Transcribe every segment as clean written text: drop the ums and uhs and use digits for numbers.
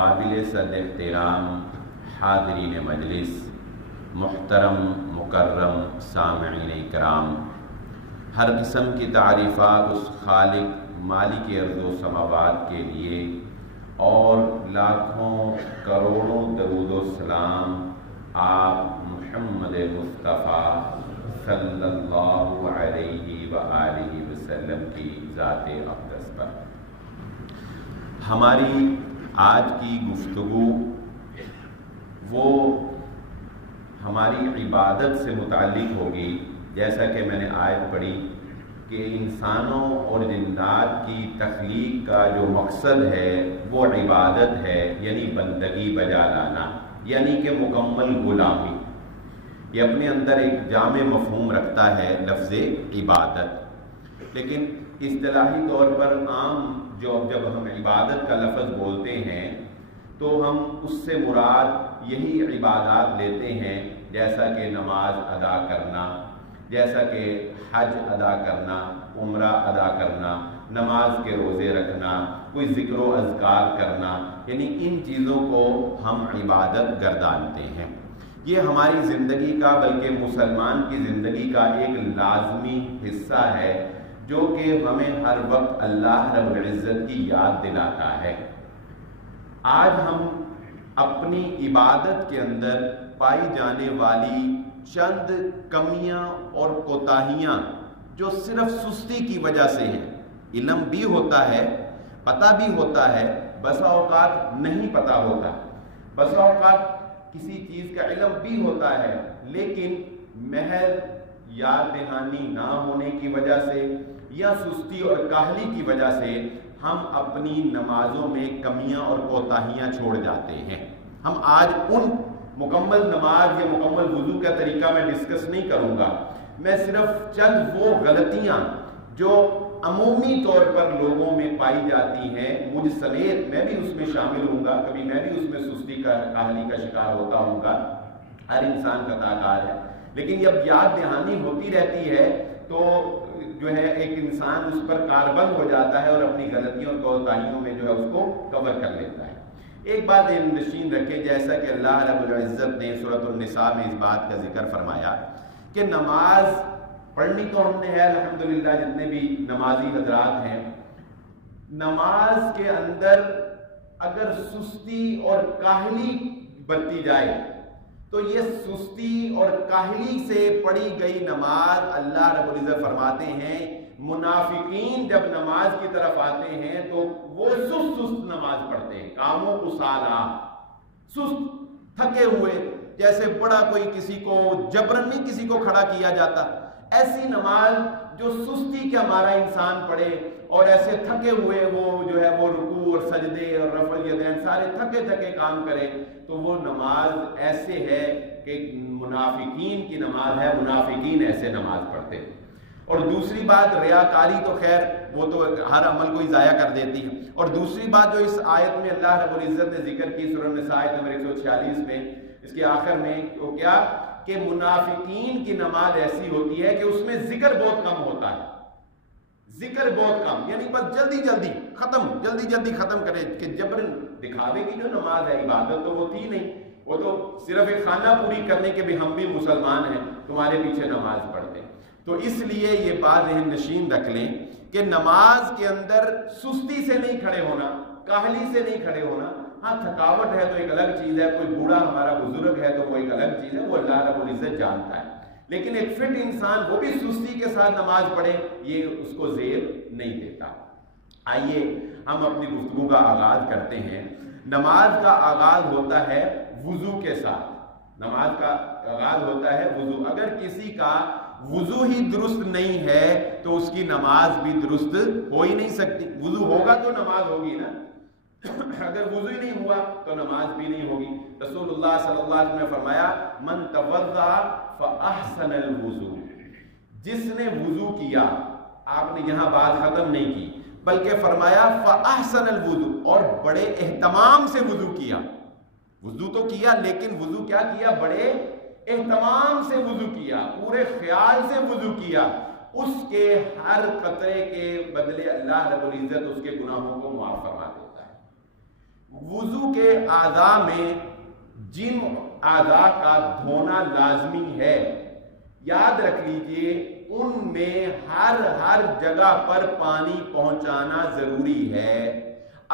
قابل صد احترام حاضرین مجلس، محترم مکرم سامعین اکرام، ہر قسم کی تعریفات اس خالق مالک ارض و سماوات کے لیے اور لاکھوں کروڑوں درود و سلام آپ محمد مصطفیٰ صلی اللہ علیہ وآلہ وسلم کی ذات اقدس پر۔ ہماری آج کی گفتگو وہ ہماری عبادت سے متعلق ہوگی، جیسا کہ میں نے آیت پڑھی کہ انسانوں اور جنات کی تخلیق کا جو مقصد ہے وہ عبادت ہے، یعنی بندگی بجا لانا، یعنی کہ مکمل غلامی۔ یہ اپنے اندر ایک جامع مفہوم رکھتا ہے لفظ عبادت، لیکن اصطلاحی طور پر عام جب ہم عبادت کا لفظ بولتے ہیں تو ہم اس سے مراد یہی عبادات لیتے ہیں، جیسا کہ نماز ادا کرنا، جیسا کہ حج ادا کرنا، عمرہ ادا کرنا، نماز کے روزے رکھنا، کوئی ذکر و اذکار کرنا، یعنی ان چیزوں کو ہم عبادت گردانتے ہیں۔ یہ ہماری زندگی کا، بلکہ مسلمان کی زندگی کا ایک لازمی حصہ ہے، جو کہ ہمیں ہر وقت اللہ رب العزت کی یاد دلاتا ہے۔ آج ہم اپنی عبادت کے اندر پائی جانے والی چند کمیاں اور کوتاہیاں جو صرف سستی کی وجہ سے ہیں، علم بھی ہوتا ہے، پتہ بھی ہوتا ہے، بسا اوقات نہیں پتہ ہوتا، بسا اوقات کسی چیز کا علم بھی ہوتا ہے، لیکن محض یاد دہانی نہ ہونے کی وجہ سے یا سستی اور کاہلی کی وجہ سے ہم اپنی نمازوں میں کمیاں اور کوتاہیاں چھوڑ جاتے ہیں۔ ہم آج ان مکمل نماز یا مکمل وضو کا طریقہ میں ڈسکس نہیں کروں گا، میں صرف چند وہ غلطیاں جو عمومی طور پر لوگوں میں پائی جاتی ہیں، مجھ سمیت میں بھی اس میں شامل ہوں گا، کبھی میں بھی اس میں سستی کا کاہلی کا شکار ہوتا ہوں گا، ہر انسان کا تاکار ہے، لیکن جب یاد دہانی ہوتی رہتی ہے تو جو ہے ایک انسان اس پر کاربند ہو جاتا ہے اور اپنی غلطیوں اور کوتاہیوں میں جو ہے اس کو کور کر لیتا ہے۔ ایک بات ذہن نشین رکھے، جیسا کہ اللہ رب العزت نے سورۃ النساء میں اس بات کا ذکر فرمایا کہ نماز پڑھنی تو ہم نے ہے الحمدللہ، جتنے بھی نمازی حضرات ہیں، نماز کے اندر اگر سستی اور کاہلی برتی جائے تو یہ سستی اور کاہلی سے پڑھی گئی نماز اللہ رب العزت فرماتے ہیں منافقین جب نماز کی طرف آتے ہیں تو وہ سست نماز پڑھتے ہیں، کاموں کو سالا، سست تھکے ہوئے، جیسے بڑا کوئی کسی کو جبرن نہیں کسی کو کھڑا کیا جاتا، ایسی نماز جو سستی کا مارا انسان پڑھے اور ایسے تھکے ہوئے وہ جو ہے وہ رکوع اور سجدے اور رفع الیدین سارے تھکے تھکے کام کرے، تو وہ نماز ایسے ہے کہ منافقین کی نماز ہے، منافقین ایسے نماز پڑھتے ہیں۔ اور دوسری بات ریاکاری تو خیر وہ تو ہر عمل کو ہی ضائع کر دیتی ہے، اور دوسری بات جو اس آیت میں اللہ رب العزت نے ذکر کی سورۃ النساء آیت نمبر 146 میں، اس کے آخر میں وہ کیا کہ منافقین کی نماز ایسی ہوتی ہے کہ اس میں ذکر بہت کم ہوتا ہے، ذکر بہت کم، یعنی بس جلدی جلدی ختم کرے، کہ جبرن دکھاوے کی جو نماز ہے، عبادت تو وہ تھی نہیں، وہ تو صرف ایک خانہ پوری کرنے کے بھی ہم بھی مسلمان ہیں، تمہارے پیچھے نماز پڑھتے ہیں۔ تو اس لیے یہ بات ذہن نشین رکھ لیں کہ نماز کے اندر سستی سے نہیں کھڑے ہونا، کاہلی سے نہیں کھڑے ہونا، ہاں تھکاوٹ ہے تو ایک الگ چیز ہے، کوئی بوڑھا ہمارا بزرگ ہے تو وہ ایک الگ چیز ہے، وہ اللہ رب العزت جانتا ہے، لیکن ایک فٹ انسان وہ بھی سستی کے ساتھ نماز پڑھے، یہ اس کو زیر نہیں دیتا۔ آئیے ہم اپنی گفتگو کا آغاز کرتے ہیں۔ نماز کا آغاز ہوتا ہے وضو کے ساتھ، نماز کا آغاز ہوتا ہے وضو۔ اگر کسی کا وضو ہی درست نہیں ہے تو اس کی نماز بھی درست ہو ہی نہیں سکتی، وضو ہوگا تو نماز ہوگی نا، اگر وضو ہی نہیں ہوا تو نماز بھی نہیں ہوگی۔ رسول اللہ صلی اللہ علیہ وسلم نے فرمایا من توضأ فاحسن الوضو، جس نے وضو کیا، آپ نے یہاں بات ختم نہیں کی بلکہ فرمایا فاحسن الوضو، اور بڑے اہتمام سے وضو کیا، وضو تو کیا لیکن وضو کیا کیا، بڑے اہتمام سے وضو کیا، پورے خیال سے وضو کیا، اس کے ہر قطرے کے بدلے اللہ رب العزت اس کے گناہوں کو معاف فرما دیتا ہے۔ وضو کے اعضاء میں جن اعضاء کا دھونا لازمی ہے، یاد رکھ لیجئے ان میں ہر جگہ پر پانی پہنچانا ضروری ہے۔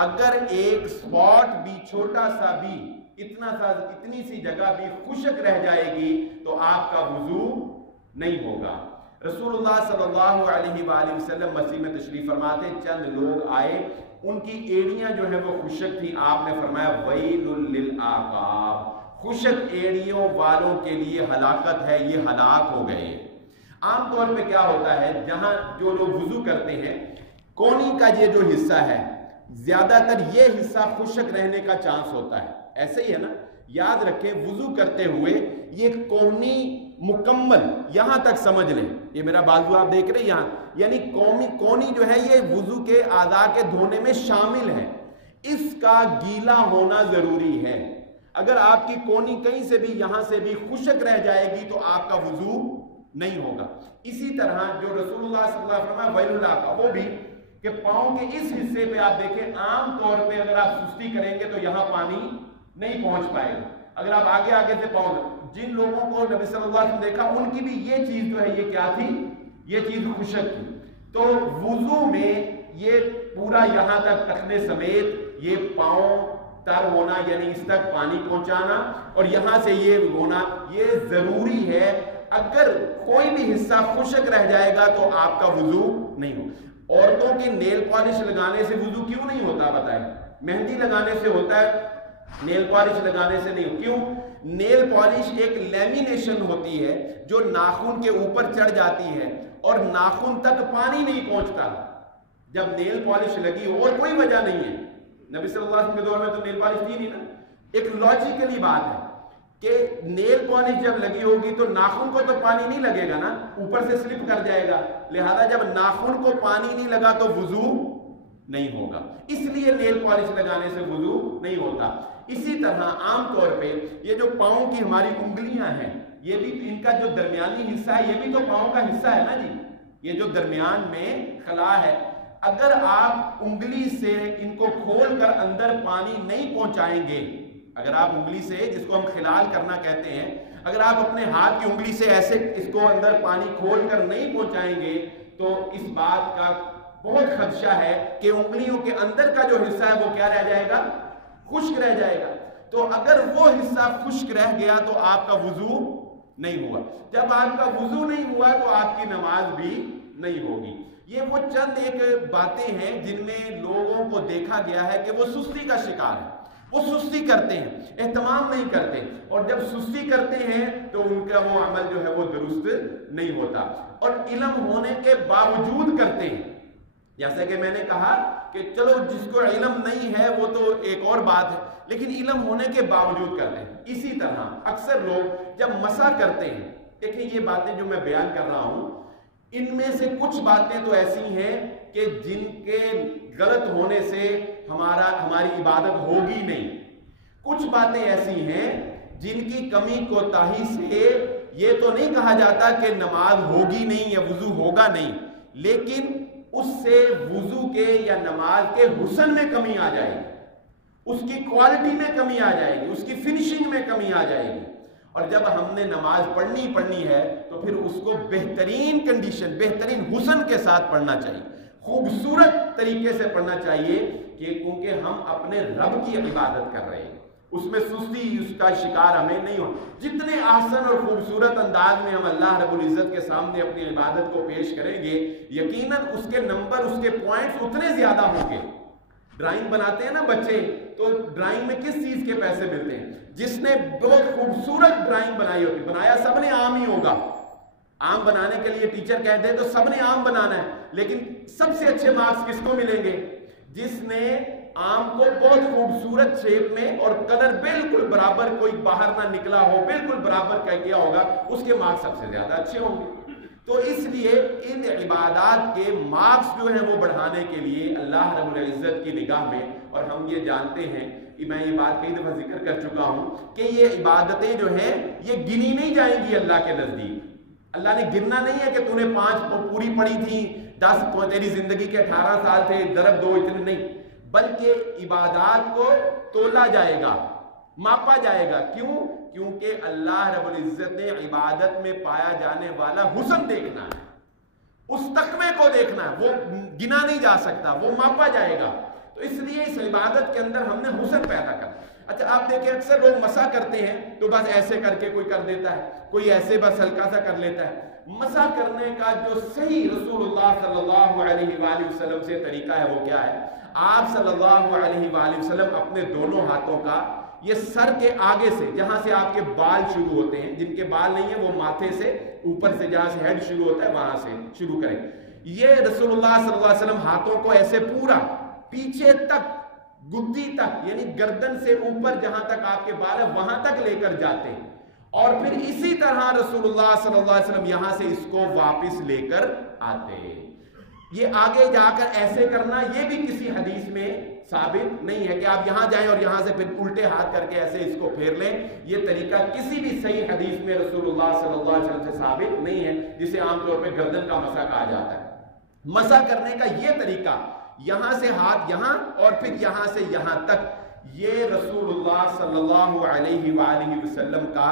اگر ایک سپاٹ بھی چھوٹا سا بھی اتنی سی جگہ بھی خشک رہ جائے گی تو آپ کا وضو نہیں ہوگا۔ رسول اللہ صلی اللہ علیہ وآلہ وسلم مسجد میں تشریف فرماتے، چند لوگ آئے، ان کی ایڑیاں جو ہیں وہ خشک تھی، آپ نے فرمایا ویل للعقاب، خشک ایڑیوں والوں کے لیے ہلاکت ہے، یہ ہلاک ہو گئے۔ عام طور پہ کیا ہوتا ہے، جہاں جو لوگ وضو کرتے ہیں، کونی کا یہ جو حصہ ہے زیادہ تر یہ حصہ خشک رہنے کا چانس ہوتا ہے، ایسے ہی ہے نا؟ یاد رکھیں وضو کرتے ہوئے یہ کونی مکمل یہاں تک سمجھ لیں، یہ میرا بازو آپ دیکھ رہے ہیں یہاں، یعنی کونی جو ہے یہ وضو کے اعضاء کے دھونے میں شامل ہے، اس کا گیلا ہونا ضروری ہے۔ اگر آپ کی کونی کہیں سے بھی یہاں سے بھی خشک رہ جائے گی تو آپ کا وضو نہیں ہوگا۔ اسی طرح جو رسول اللہ صلی اللہ علیہ وسلم ویل اللہ کا وہ بھی کہ پاؤں کے اس حصے پہ آپ دیکھیں عام طور پہ اگر آپ سستی کریں گے تو یہاں پانی نہیں پہنچ پائے گا۔ اگر آپ آگے سے پاؤں، جن لوگوں کو نبی صلی اللہ علیہ وسلم دیکھا ان کی بھی یہ چیز جو ہے یہ کیا تھی، یہ چیز خشک تھی۔ تو وضو میں یہ پورا یہاں تک ٹخنے سمیت یہ پاؤں تر ہونا، یعنی اس تک پانی پہنچانا اور یہاں سے یہ ہونا یہ ضروری ہے۔ اگر کوئی بھی حصہ خشک رہ جائے گا تو آپ کا وضو نہیں ہو۔ عورتوں کے نیل پالش لگانے سے وضو کیوں نہیں ہوتا بتائیں؟ مہندی لگانے سے ہوتا ہے، نیل پالش لگانے سے نہیں۔ کیوں؟ نیل پالش ایک لیمینیشن ہوتی ہے جو ناخن کے اوپر چڑھ جاتی ہے اور ناخن تک پانی نہیں پہنچتا جب نیل پالش لگی ہو، اور کوئی وجہ نہیں ہے۔ نبی صلی اللہ علیہ وسلم کے دور میں تو نیل پالش تھی نہیں نا۔ ایک لاجیکلی بات ہے کہ نیل پالش جب لگی ہوگی تو ناخن کو تو پانی نہیں لگے گا نا، اوپر سے سلپ کر جائے گا، لہذا جب ناخن کو پانی نہیں لگا تو وضو نہیں ہوگا، اس لیے نیل پالش لگانے سے وضو نہیں ہوتا۔ اسی طرح عام طور پہ یہ جو پاؤں کی ہماری انگلیاں ہیں، یہ بھی ان کا جو درمیانی حصہ ہے یہ بھی تو پاؤں کا حصہ ہے نا جی، یہ جو درمیان میں خلا ہے، اگر آپ انگلی سے ان کو کھول کر اندر پانی نہیں پہنچائیں گے، اگر آپ انگلی سے، جس کو ہم خلال کرنا کہتے ہیں، اگر آپ اپنے ہاتھ کی انگلی سے ایسے اس کو اندر پانی کھول کر نہیں پہنچائیں گے تو اس بات کا بہت خدشہ ہے کہ انگلیوں کے اندر کا جو حصہ ہے وہ کیا رہ جائے گا، خشک رہ جائے گا۔ تو اگر وہ حصہ خشک رہ گیا تو آپ کا وضو نہیں ہوا۔ جب آپ کا وضو نہیں ہوا تو آپ کی نماز بھی نہیں ہوگی۔ یہ وہ چند ایک باتیں ہیں جن میں لوگوں کو دیکھا گیا ہے کہ وہ سستی کا شکار ہے، وہ سستی کرتے ہیں، اہتمام نہیں کرتے، اور جب سستی کرتے ہیں تو ان کا وہ عمل جو ہے وہ درست نہیں ہوتا، اور علم ہونے کے باوجود کرتے ہیں۔ جیسا کہ میں نے کہا کہ چلو جس کو علم نہیں ہے وہ تو ایک اور بات ہے، لیکن علم ہونے کے باوجود کرتے ہیں۔ اسی طرح اکثر لوگ جب مسح کرتے ہیں، دیکھیں یہ باتیں جو میں بیان کر رہا ہوں ان میں سے کچھ باتیں تو ایسی ہیں کہ جن کے غلط ہونے سے ہماری عبادت ہوگی نہیں، کچھ باتیں ایسی ہیں جن کی کمی کوتاہی سے یہ تو نہیں کہا جاتا کہ نماز ہوگی نہیں یا وضو ہوگا نہیں، لیکن اس سے وضو کے یا نماز کے حسن میں کمی آ جائے گی، اس کی کوالٹی میں کمی آ جائے گی، اس کی فنشنگ میں کمی آ جائے گی۔ اور جب ہم نے نماز پڑھنی ہے تو پھر اس کو بہترین کنڈیشن، بہترین حسن کے ساتھ پڑھنا چاہیے، خوبصورت طریقے سے پڑھنا چاہیے، کیونکہ ہم اپنے رب کی عبادت کر رہے ہیں، اس میں سستی اس کا شکار ہمیں نہیں ہو۔ جتنے احسن اور خوبصورت انداز میں ہم اللہ رب العزت کے سامنے اپنی عبادت کو پیش کریں گے، یقیناً اس کے نمبر، اس کے پوائنٹس اتنے زیادہ ہوں گے۔ ڈرائنگ بناتے ہیں نا بچے، تو ڈرائنگ میں کس چیز کے پیسے ملتے ہیں؟ جس نے بہت خوبصورت ڈرائنگ بنائی ہوتی، بنایا سب نے آم ہی ہوگا، آم بنانے کے لیے ٹیچر کہتے ہیں تو سب نے آم بنانا ہے، لیکن سب سے اچھے مارکس کس کو ملیں گے؟ جس نے آم کو بہت خوبصورت شیپ میں اور کلر بالکل برابر، کوئی باہر نہ نکلا ہو، بالکل برابر کہہ کیا ہوگا، اس کے مارکس سب سے زیادہ اچھے ہوں گے۔ تو اس لیے ان عبادات کے مارکس جو ہیں وہ بڑھانے کے لیے اللہ رب العزت کی نگاہ میں، اور ہم یہ جانتے ہیں کہ میں یہ بات کئی دفعہ ذکر کر چکا ہوں کہ یہ عبادتیں جو ہیں یہ گنی نہیں جائیں گی اللہ کے نزدیک۔ اللہ نے گننا نہیں ہے کہ تو نے 5 پوری پڑھی تھی، 10 تیری زندگی کے 18 سال تھے، درب 2 اتنے نہیں، بلکہ عبادات کو تولا جائے گا، ماپا جائے گا۔ کیوں؟ کیونکہ اللہ رب العزت نے عبادت میں پایا جانے والا حسن دیکھنا ہے، اس تقوی کو دیکھنا ہے، وہ گنا نہیں جا سکتا، وہ ماپا جائے گا۔ تو اس لیے اس عبادت کے اندر ہم نے حسن پیدا کرنا۔ اچھا آپ دیکھیں اکثر لوگ مسح کرتے ہیں تو بس ایسے کر کے کوئی کر دیتا ہے، کوئی ایسے بس ہلکا سا کر لیتا ہے۔ مسح کرنے کا جو صحیح رسول اللہ صلی اللہ علیہ وآلہ وسلم سے طریقہ ہے وہ کیا ہے؟ آپ صلی اللہ علیہ وآلہ وسلم اپنے دونوں ہاتھوں کا یہ سر کے آگے سے، جہاں سے آپ کے بال شروع ہوتے ہیں، جن کے بال نہیں ہیں وہ ماتھے سے اوپر سے جہاں سے ہیڈ شروع ہوتا ہے وہاں سے شروع کریں۔ یہ رسول اللہ صلی اللہ علیہ وسلم ہاتھوں کو ایسے پورا پیچھے تک، گدی تک، یعنی گردن سے اوپر جہاں تک آپ کے بال ہے وہاں تک لے کر جاتے ہیں، اور پھر اسی طرح رسول اللہ صلی اللہ علیہ وسلم یہاں سے اس کو واپس لے کر آتے ہیں۔ یہ آگے جا کر ایسے کرنا یہ بھی کسی حدیث میں ثابت نہیں ہے کہ آپ یہاں جائیں اور یہاں سے پھر الٹے ہاتھ کر کے ایسے اس کو پھیر لیں۔ یہ طریقہ کسی بھی صحیح حدیث میں رسول اللہ صلی اللہ علیہ وسلم سے ثابت نہیں ہے، جسے عام طور پہ گردن کا مسح کہا جاتا ہے۔ مسح کرنے کا یہ طریقہ، یہاں سے ہاتھ یہاں اور پھر یہاں سے یہاں تک، یہ رسول اللہ صلی اللہ علیہ وآلہ وسلم کا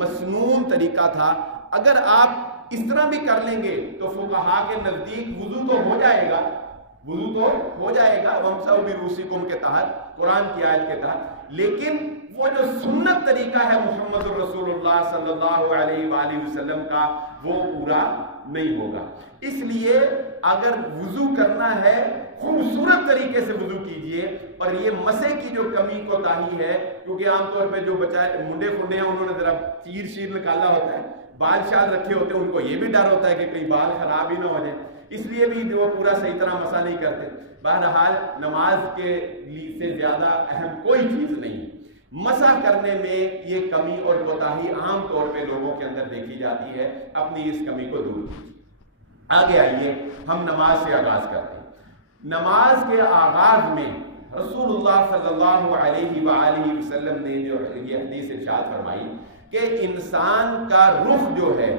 مسنون طریقہ تھا۔ اگر آپ اس طرح بھی کر لیں گے تو فقہا کے نزدیک وضو تو ہو جائے گا، وضو تو ہو جائے گا وَامْسَحُوا بِرُؤُوسِكُمْ کے تحت، قرآن کی آیت کے تحت، لیکن وہ جو سنت طریقہ ہے محمد الرسول اللہ صلی اللہ علیہ وآلہ وسلم کا وہ پورا نہیں ہوگا۔ اس لیے اگر وضو کرنا ہے خوبصورت طریقے سے وضو کیجئے، اور یہ مسح کی جو کمی کوتاہی ہے، کیونکہ عام طور پہ جو بچائے منڈے فنڈے ہیں انہوں نے ذرا چیر نکالا ہوتا ہے، بال شال رکھے ہوتے ہیں، ان کو یہ بھی ڈر ہوتا ہے کہ کہیں بال خراب ہی نہ ہو جائے، اس لیے بھی وہ پورا صحیح طرح مسح نہیں کرتے۔ بہرحال نماز کے سے زیادہ اہم کوئی چیز نہیں، مسح کرنے میں یہ کمی اور کوتاہی عام طور پہ لوگوں کے اندر دیکھی جاتی ہے، اپنی اس کمی کو دور کیجیے۔ آگے آئیے ہم نماز سے آغاز کرتے ہیں۔ نماز کے آغاز میں رسول اللہ صلی اللہ علیہ وآلہ وسلم نے جو یہ حدیث ارشاد فرمائی کہ انسان کا رخ جو ہے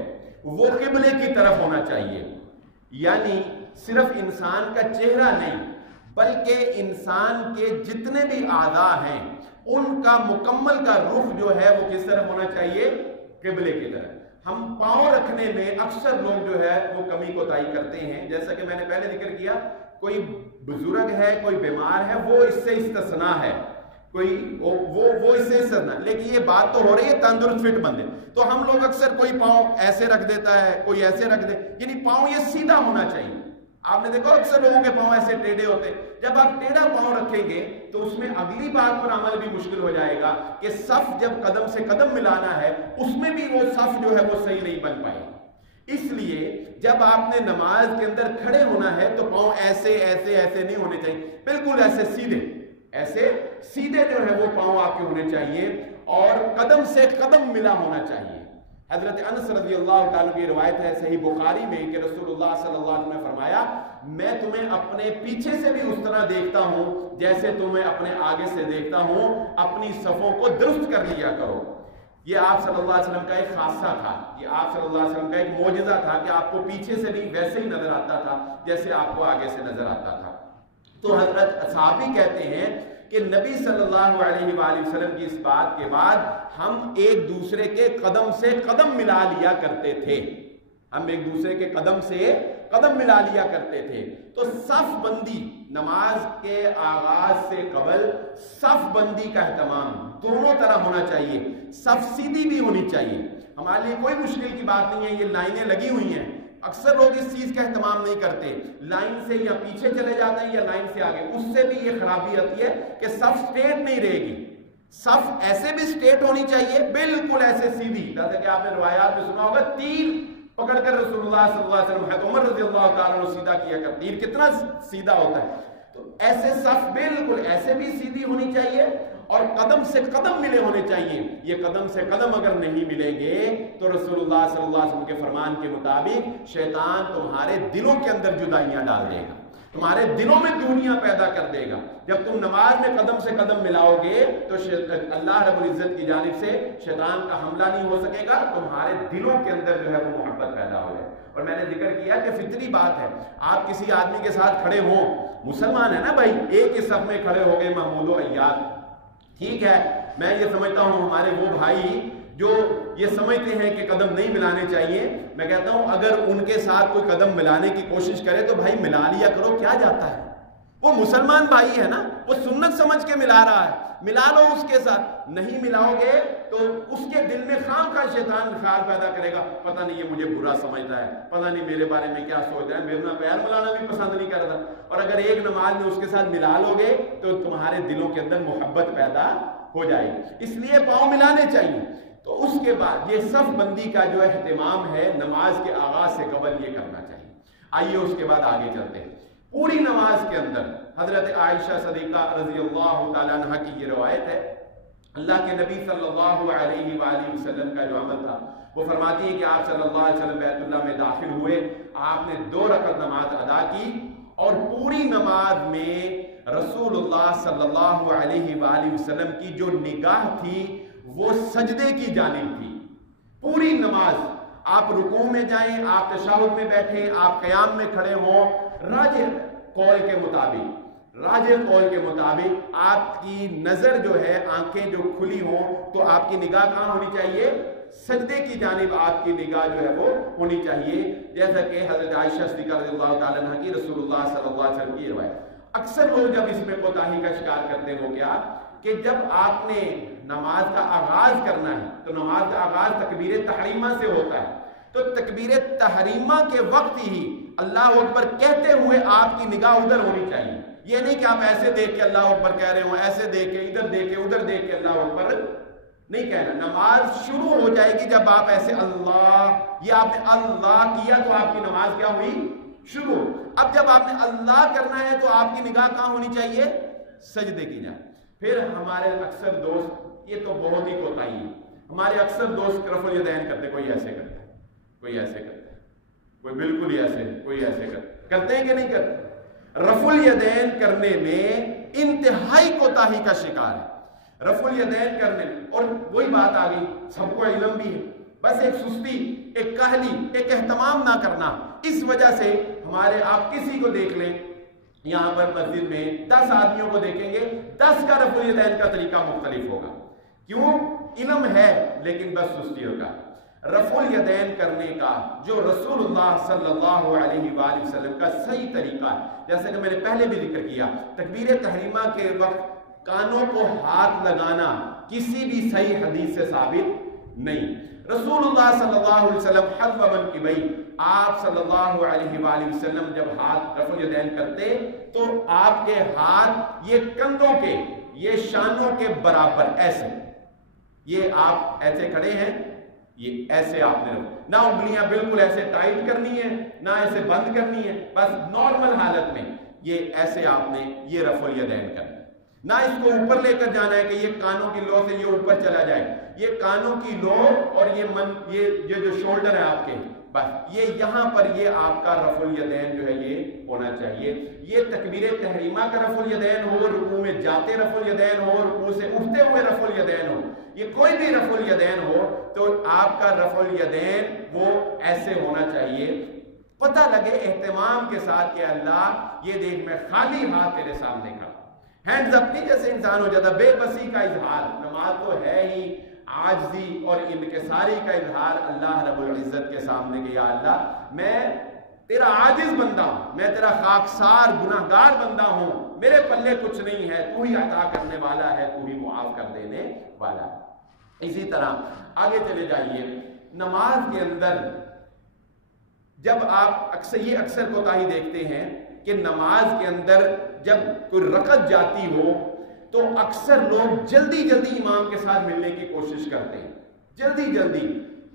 وہ قبلے کی طرف ہونا چاہیے، یعنی صرف انسان کا چہرہ نہیں بلکہ انسان کے جتنے بھی اعضاء ہیں ان کا مکمل کا رخ جو ہے وہ کس طرف ہونا چاہیے؟ قبلے کی طرف۔ ہم پاؤں رکھنے میں اکثر لوگ جو ہے وہ کمی کوتاہی کرتے ہیں، جیسا کہ میں نے پہلے ذکر کیا، کوئی بزرگ ہے، کوئی بیمار ہے، وہ اس سے استثناء ہے، کوئی وہ اس سے استثناء، لیکن یہ بات تو ہو رہی ہے تندرست فٹ بندے، تو ہم لوگ اکثر کوئی پاؤں ایسے رکھ دیتا ہے، کوئی ایسے رکھ دے، یعنی پاؤں یہ سیدھا ہونا چاہیے۔ آپ نے دیکھو اکثر لوگوں کے پاؤں ایسے ٹیڑھے ہوتے ہیں، جب آپ ٹیڑھا پاؤں رکھیں گے تو اس میں اگلی بات پر عمل بھی مشکل ہو جائے گا کہ صف جب قدم سے قدم ملانا ہے اس میں بھی وہ صف جو ہے وہ صحیح نہیں بن پائے گی۔ اس لیے جب آپ نے نماز کے اندر کھڑے ہونا ہے تو پاؤں ایسے ایسے ایسے نہیں ہونے چاہیے، بالکل ایسے سیدھے جو ہے وہ پاؤں آپ کے ہونے چاہیے، اور قدم سے قدم ملا ہونا چاہیے۔ حضرت انس رضی اللہ تعالیٰ کی روایت ہے صحیح بخاری میں کہ رسول اللہ صلی اللہ علیہ وسلم نے فرمایا، میں تمہیں اپنے پیچھے سے بھی اس طرح دیکھتا ہوں جیسے تمہیں اپنے آگے سے دیکھتا ہوں، اپنی صفوں کو درست کر لیا کرو۔ یہ آپ صلی اللہ علیہ وسلم کا ایک خاصہ تھا، یہ آپ صلی اللہ علیہ وسلم کا ایک معجزہ تھا کہ آپ کو پیچھے سے بھی ویسے ہی نظر آتا تھا جیسے آپ کو آگے سے نظر آتا تھا۔ تو حضرت صحابی کہتے ہیں کہ نبی صلی اللہ علیہ وآلہ وسلم کی اس بات کے بعد ہم ایک دوسرے کے قدم سے قدم ملا لیا کرتے تھے، ہم ایک دوسرے کے قدم سے قدم ملا لیا کرتے تھے۔ تو صف بندی، نماز کے آغاز سے قبل صف بندی کا اہتمام دونوں طرح ہونا چاہیے، صف سیدھی بھی ہونی چاہیے۔ ہمارے لیے کوئی مشکل کی بات نہیں ہے، یہ لائنیں لگی ہوئی ہیں، اکثر لوگ اس چیز کا اہتمام نہیں کرتے، لائن سے یا پیچھے چلے جاتے ہیں یا لائن سے آگے، اس سے بھی یہ خرابی آتی ہے کہ صف سٹیٹ نہیں رہے گی۔ صف ایسے بھی سٹیٹ ہونی چاہیے، بالکل ایسے سیدھی، جیسا کہ آپ نے روایات میں سنا ہوگا تیر پکڑ کر رسول اللہ صلی اللہ علیہ وسلم حضرت عمر رضی اللہ تعالیٰ عنہ سیدھا کیا کر، تیر کتنا سیدھا ہوتا ہے، تو ایسے صف بالکل ایسے بھی سیدھی ہونی چاہیے اور قدم سے قدم ملے ہونے چاہیے۔ یہ قدم سے قدم اگر نہیں ملیں گے تو رسول اللہ صلی اللہ علیہ وسلم کے فرمان کے مطابق شیطان تمہارے دلوں کے اندر جدائیاں ڈال دے گا۔ تمہارے دلوں میں دنیا پیدا کر دے گا. جب تم نماز میں قدم سے قدم ملاؤ گے تو اللہ رب العزت کی جانب سے شیطان کا حملہ نہیں ہو سکے گا. تمہارے دلوں کے اندر جو ہے وہ محبت پیدا ہو جائے. اور میں نے ذکر کیا کہ فطری بات ہے, آپ کسی آدمی کے ساتھ کھڑے ہوں, مسلمان ہے نا بھائی, ایک ہی صف میں کھڑے ہو گئے محمود و ایاد, ٹھیک ہے, میں یہ سمجھتا ہوں ہمارے وہ بھائی جو یہ سمجھتے ہیں کہ قدم نہیں ملانے چاہیے, میں کہتا ہوں اگر ان کے ساتھ کوئی قدم ملانے کی کوشش کرے تو بھائی ملا لیا کرو, کیا جاتا ہے, وہ مسلمان بھائی ہے نا, وہ سنت سمجھ کے ملا رہا ہے, ملا لو اس کے ساتھ. نہیں ملاؤ گے تو اس کے دل میں خام کا شیطان خیال پیدا کرے گا, پتہ نہیں یہ مجھے برا سمجھتا ہے, پتہ نہیں میرے بارے میں کیا سوچتا ہے, میرا پیر ملانا بھی پسند نہیں کرتا. اور اگر ایک نماز میں اس کے ساتھ ملا لو گے تو تمہارے دلوں کے اندر محبت پیدا ہو جائے گی. اس لیے پاؤں ملانے چاہیے. تو اس کے بعد یہ صف بندی کا جو اہتمام ہے نماز کے آغاز سے قبل یہ کرنا چاہیے. آئیے اس کے بعد آگے چلتے ہیں. پوری نماز کے اندر حضرت عائشہ صدیقہ رضی اللہ تعالیٰ عنہ کی یہ روایت ہے, اللہ کے نبی صلی اللہ علیہ وآلہ وسلم کا جو عمل تھا وہ فرماتی ہے کہ آپ صلی اللہ علیہ وسلم بیت اللہ میں داخل ہوئے, آپ نے 2 رکعت نماز ادا کی اور پوری نماز میں رسول اللہ صلی اللہ علیہ وآلہ وسلم کی جو نگاہ تھی وہ سجدے کی جانب تھی. پوری نماز, آپ رکوع میں جائیں, آپ تشہد میں بیٹھیں, آپ قیام میں کھڑے ہوں, راجح قول کے مطابق آپ کی نظر جو ہے, آنکھیں جو کھلی ہوں تو آپ کی نگاہ کہاں ہونی چاہیے, سجدے کی جانب آپ کی نگاہ جو ہے وہ ہونی چاہیے, جیسا کہ حضرت عائشہ صدیقہ رضی اللہ تعالیٰ عنہ کی رسول اللہ صلی اللہ علیہ وسلم کی روایت. اکثر لوگ جب اس میں کوتاہی کا شکار کرتے ہو کیا کہ جب آپ نے نماز کا آغاز کرنا ہے تو نماز کا آغاز تکبیر تحریمہ سے ہوتا ہے, تو تکبیر تحریمہ کے وقت ہی اللہ اکبر کہتے ہوئے آپ کی نگاہ ادھر ہونی چاہیے. یہ نہیں کہ آپ ایسے دیکھ کے اللہ اکبر کہہ رہے ہوں, ایسے دیکھ کے, ادھر دیکھ کے, ادھر دیکھ کے اللہ اکبر نہیں کہنا. نماز شروع ہو جائے گی جب آپ ایسے اللہ, یہ آپ نے اللہ کیا تو آپ کی نماز کیا ہوئی, شروع. اب جب آپ نے اللہ کرنا ہے تو آپ کی نگاہ کہاں ہونی چاہیے, سجدے کی جائے. پھر ہمارے اکثر دوست, یہ تو بہت ہی کوتاہی ہے, ہمارے اکثر دوست رفع الیدین کرتے, کوئی ایسے کرتا ہے, کوئی ایسے کرتا ہے, کوئی بالکل ہی ایسے, کوئی ایسے کرتے ہیں کہ نہیں کرتے. رفع الیدین کرنے میں انتہائی کوتاہی کا شکار ہے, رفع الیدین کرنے میں. اور وہی بات آ گئی, سب کو علم بھی ہے, بس ایک سستی, ایک کاہلی, ایک اہتمام نہ کرنا, اس وجہ سے ہمارے, آپ کسی کو دیکھ لیں یہاں پر مسجد میں 10 آدمیوں کو دیکھیں گے, 10 کا رفع الیدین کا طریقہ مختلف ہوگا. کیوں؟ علم ہے لیکن بس سستی ہوگا. رفع الیدین کرنے کا جو رسول اللہ صلی اللہ علیہ وآلہ وسلم کا صحیح طریقہ ہے, جیسے کہ میں نے پہلے بھی ذکر کیا, تکبیر تحریمہ کے وقت کانوں کو ہاتھ لگانا کسی بھی صحیح حدیث سے ثابت نہیں. رسول اللہ صلی اللہ علیہ وسلم حلف من کی بھئی, آپ صلی اللہ علیہ وآلہ وسلم جب ہاتھ رفع الیدین کرتے تو آپ کے ہاتھ یہ کندھوں کے, یہ شانوں کے برابر ایسے, یہ آپ ایسے کھڑے ہیں, یہ ایسے آپ نے نہ انگلیاں بالکل ایسے ٹائٹ کرنی ہے نہ ایسے بند کرنی ہے, بس نارمل حالت میں یہ ایسے آپ نے یہ رفع الیدین کرنا. نہ اس کو اوپر لے کر جانا ہے کہ یہ کانوں کی لو سے یہ اوپر چلا جائے, یہ کانوں کی لو اور یہ جو شولڈر ہے آپ کے, بس یہ یہاں پر یہ آپ کا رفع الیدین جو ہے یہ ہونا چاہیے. یہ تکبیر تحریمہ کا رفع الیدین ہو, رکوع میں جاتے رفع الیدین ہو, رکوع سے اٹھتے ہوئے رفع الیدین ہو, یہ کوئی بھی رفع الیدین ہو تو آپ کا رفع الیدین وہ ایسے ہونا چاہیے, پتہ لگے اہتمام کے ساتھ کہ اللہ یہ دیکھ میں خالی ہاتھ تیرے سامنے کھڑا, ہینڈز اپ نہیں جیسے انسان ہو جاتا, بے بسی کا اظہار. نماز تو ہے ہی عاجزی اور انکساری کا اظہار اللہ رب العزت کے سامنے کہ یا اللہ میں تیرا عاجز بندہ ہوں, میں تیرا خاکسار گناہگار بندہ ہوں, میرے پلے کچھ نہیں ہے, تو ہی عطا کرنے والا ہے, تو ہی معاف کر دینے والا ہے. اسی طرح آگے چلے جائیے. نماز کے اندر جب آپ اکثر کوتاہی دیکھتے ہیں کہ نماز کے اندر جب کوئی رکعت جاتی ہو تو اکثر لوگ جلدی جلدی امام کے ساتھ ملنے کی کوشش کرتے ہیں, جلدی جلدی.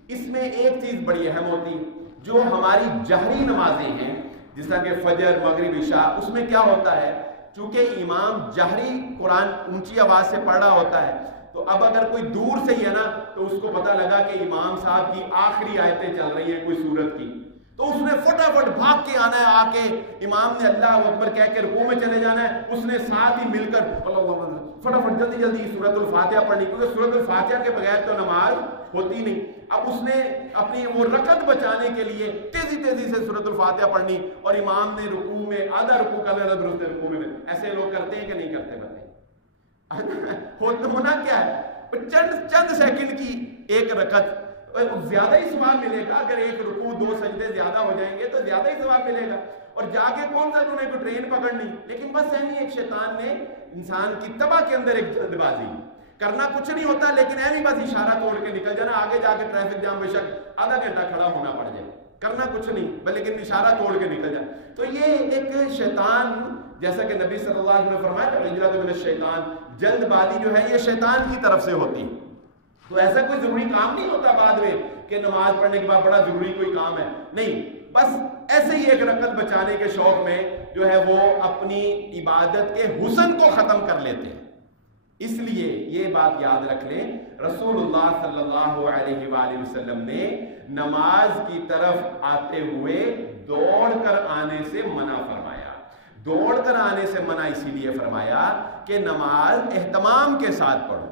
اس میں ایک چیز بڑی اہم ہوتی ہے, جو ہماری جہری نمازیں ہیں جس طرح کہ فجر, مغرب, عشاء, اس میں کیا ہوتا ہے, چونکہ امام جہری قرآن اونچی آواز سے پڑھ رہا ہوتا ہے, تو اب اگر کوئی دور سے ہی ہے نا تو اس کو پتہ لگا کہ امام صاحب کی آخری آیتیں چل رہی ہیں کوئی سورت کی, تو اس نے فٹافٹ بھاگ کے آنا ہے، آ کے امام نے اللہ اکبر کہہ کے رکوع میں چلے جانا ہے، اس نے ساتھ ہی مل کر فٹافٹ جلدی جلدی سورۃ الفاتحہ پڑھنی، کیونکہ سورۃ الفاتحہ کے بغیر تو نماز ہوتی نہیں۔ اب اس نے اپنی وہ رکعت بچانے کے لیے تیزی تیزی سے سورۃ الفاتحہ پڑھنی، اور امام نے رکوع میں آدھا رکوع کر لینا، درست رکوع میں ایسے لوگ کرتے ہیں کہ نہیں کرتے؟ ہونا کیا ہے، چند سیکنڈ کی ایک رکعت، زیادہ ہی ثواب ملے گا۔ اگر ایک رکوع 2 سجدے زیادہ ہو جائیں گے تو زیادہ ہی ثواب ملے گا، اور جا کے کون سا تمہیں کوئی ٹرین پکڑنی۔ لیکن بس ایک شیطان نے انسان کی طبع کے اندر ایک جلد بازی، کرنا کچھ نہیں ہوتا لیکن ایویں بس اشارہ توڑ کے نکل جانا، آگے جا کے ٹریفک جام بے شک آدھا گھنٹہ کھڑا ہونا پڑ جائے، کرنا کچھ نہیں لیکن اشارہ توڑ کے نکل جائے۔ تو یہ ایک شیطان، جیسا کہ نبی صلی اللہ علیہ وسلم نے فرمایا الہجرۃ من الشیطان، جلد بازی جو ہے یہ شیطان کی طرف سے ہوتی۔ تو ایسا کوئی ضروری کام نہیں ہوتا بعد میں کہ نماز پڑھنے کے بعد بڑا ضروری کوئی کام ہے، نہیں، بس ایسے ہی ایک رکعت بچانے کے شوق میں جو ہے وہ اپنی عبادت کے حسن کو ختم کر لیتے ہیں۔ اس لیے یہ بات یاد رکھ لیں، رسول اللہ صلی اللہ علیہ وآلہ وسلم نے نماز کی طرف آتے ہوئے دوڑ کر آنے سے منع فرمایا۔ دوڑ کر آنے سے منع اسی لیے فرمایا کہ نماز اہتمام کے ساتھ پڑھو۔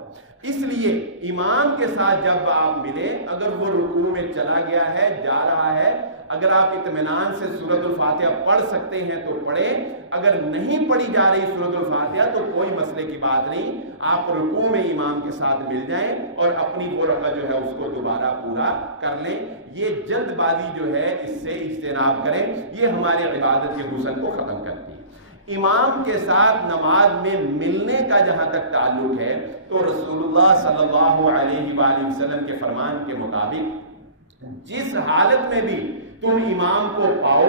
اس لیے امام کے ساتھ جب آپ ملیں، اگر وہ رکوع میں چلا گیا ہے، جا رہا ہے، اگر آپ اطمینان سے سورۃ الفاتحہ پڑھ سکتے ہیں تو پڑھیں، اگر نہیں پڑھی جا رہی سورۃ الفاتحہ تو کوئی مسئلے کی بات نہیں، آپ رکوع میں امام کے ساتھ مل جائیں اور اپنی وہ رکعت جو ہے اس کو دوبارہ پورا کر لیں۔ یہ جلد بازی جو ہے اس سے اجتناب کریں، یہ ہمارے عبادت کے حسن کو ختم کرتی ہے۔ امام کے ساتھ نماز میں ملنے کا جہاں تک تعلق ہے تو رسول اللہ صلی اللہ علیہ وآلہ وسلم کے فرمان کے مطابق جس حالت میں بھی تم امام کو پاؤ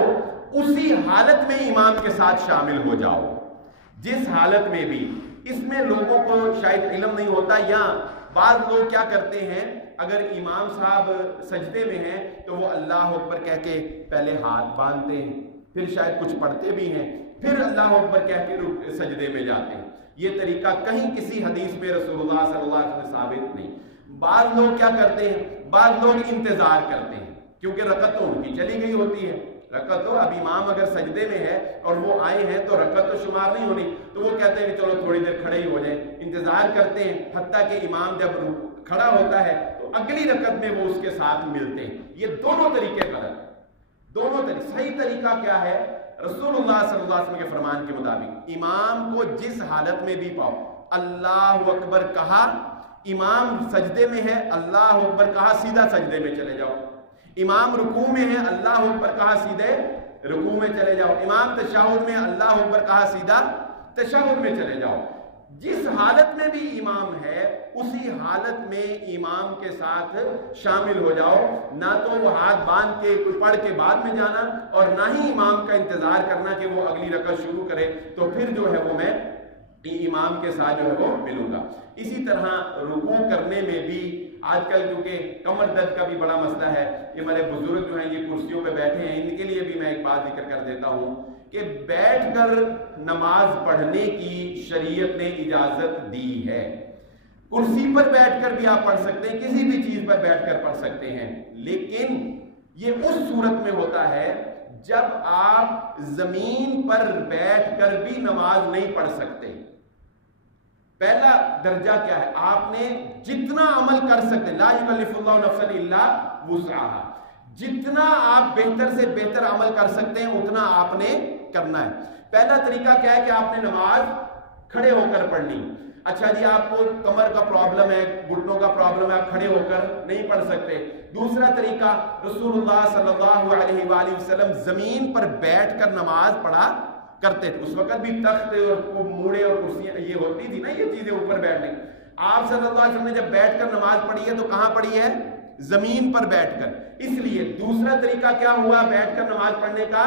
اسی حالت میں امام کے ساتھ شامل ہو جاؤ، جس حالت میں بھی۔ اس میں لوگوں کو شاید علم نہیں ہوتا، یا بعض لوگ کیا کرتے ہیں، اگر امام صاحب سجدے میں ہیں تو وہ اللہ اکبر کہہ کے پہلے ہاتھ باندھتے ہیں، پھر شاید کچھ پڑھتے بھی ہیں، پھر اللہ اکبر کہہ کے سجدے میں جاتے ہیں۔ یہ طریقہ کہیں کسی حدیث میں رسول اللہ صلی اللہ علیہ وسلم ثابت نہیں۔ بعض لوگ کیا کرتے ہیں، بعض لوگ انتظار کرتے ہیں، کیونکہ رکعت تو ان کی چلی گئی ہوتی ہے، رکعت تو اب امام اگر سجدے میں ہے اور وہ آئے ہیں تو رکعت تو شمار نہیں ہونی، تو وہ کہتے ہیں کہ چلو تھوڑی دیر کھڑے ہی ہو جائیں، انتظار کرتے ہیں حتیٰ کہ امام جب کھڑا ہوتا ہے تو اگلی رکعت میں وہ اس کے ساتھ ملتے ہیں۔ یہ دونوں طریقے غلط ہیں، دونوں طریقے۔ صحیح طریقہ کیا ہے؟ رسول اللہ صلی اللہ علیہ وسلم کے فرمان کے مطابق امام کو جس حالت میں بھی پاؤ، اللہ اکبر کہا، امام سجدے میں ہے، اللہ اکبر کہا، سیدھا سجدے میں چلے جاؤ۔ امام رکوع میں ہے، اللہ اکبر کہا، سیدھے رکوع میں چلے جاؤ۔ امام تشہد میں، اللہ اکبر کہا، سیدھا تشہد میں چلے جاؤ۔ جس حالت میں بھی امام ہے اسی حالت میں امام کے ساتھ شامل ہو جاؤ، نہ تو وہ ہاتھ باندھ کے پڑھ کے بعد میں جانا، اور نہ ہی امام کا انتظار کرنا کہ وہ اگلی رکعت شروع کرے تو پھر جو ہے وہ میں امام کے ساتھ جو ہے وہ ملوں گا۔ اسی طرح رکوع کرنے میں بھی آج کل کیونکہ کمر درد کا بھی بڑا مسئلہ ہے، یہ ہمارے بزرگ جو ہیں یہ کرسیوں پہ بیٹھے ہیں، ان کے لیے بھی میں ایک بات ذکر کر دیتا ہوں کہ بیٹھ کر نماز پڑھنے کی شریعت نے اجازت دی ہے۔ کرسی پر بیٹھ کر بھی آپ پڑھ سکتے ہیں، کسی بھی چیز پر بیٹھ کر پڑھ سکتے ہیں، لیکن یہ اس صورت میں ہوتا ہے جب آپ زمین پر بیٹھ کر بھی نماز نہیں پڑھ سکتے۔ پہلا درجہ کیا ہے؟ آپ نے جتنا عمل کر سکتے، لا یکلف اللہ نفسا الا وسعہا، جتنا آپ بہتر سے بہتر عمل کر سکتے ہیں اتنا آپ نے کرنا ہے۔ پہلا طریقہ کیا ہے کہ آپ نے نماز کھڑے ہو کر پڑھنی۔ اچھا جی، آپ کو کمر کا پرابلم ہے، گھٹنوں کا پرابلم ہے، آپ کھڑے ہو کر نہیں پڑھ سکتے۔ دوسرا طریقہ، رسول اللہ صلی اللہ علیہ وآلہ وسلم زمین پر بیٹھ کر نماز پڑھا کرتے تھے۔ اس وقت بھی تخت اور موڑے اور کرسیاں یہ ہوتی تھی نا، یہ چیزیں اوپر بیٹھنے۔ آپ صلی اللہ علیہ وسلم نے جب بیٹھ کر نماز پڑھی ہے تو کہاں پڑھی ہے؟ زمین پر بیٹھ کر۔ اس لیے دوسرا طریقہ کیا ہوا بیٹھ کر نماز پڑھنے کا؟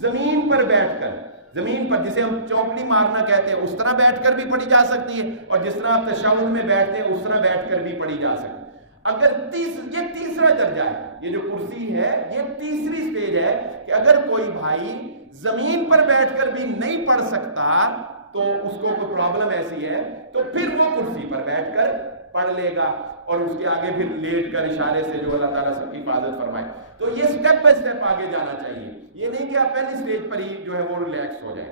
زمین پر بیٹھ کر، زمین پر جسے ہم چونکڑی مارنا کہتے ہیں، اس طرح بیٹھ کر بھی پڑھی جا سکتی ہے، اور جس طرح آپ تشہد میں بیٹھتے ہیں اس طرح بیٹھ کر بھی پڑھی جا سکتی ہے۔ اگر یہ تیسرا درجہ ہے، یہ جو کرسی ہے یہ تیسری سٹیج ہے کہ اگر کوئی بھائی زمین پر بیٹھ کر بھی نہیں پڑھ سکتا تو اس کو کوئی پرابلم ایسی ہے تو پھر وہ کرسی پر بیٹھ کر پڑھ لے گا اور اس کے آگے پھر لیٹ کر اشارے سے جو اللہ تعالیٰ سب کی حفاظت فرمائے. تو یہ سٹیپ بائی سٹیپ آگے جانا چاہیے. یہ نہیں کہ آپ پہلی سٹیج پر ہی جو ہے وہ ریلیکس ہو جائیں.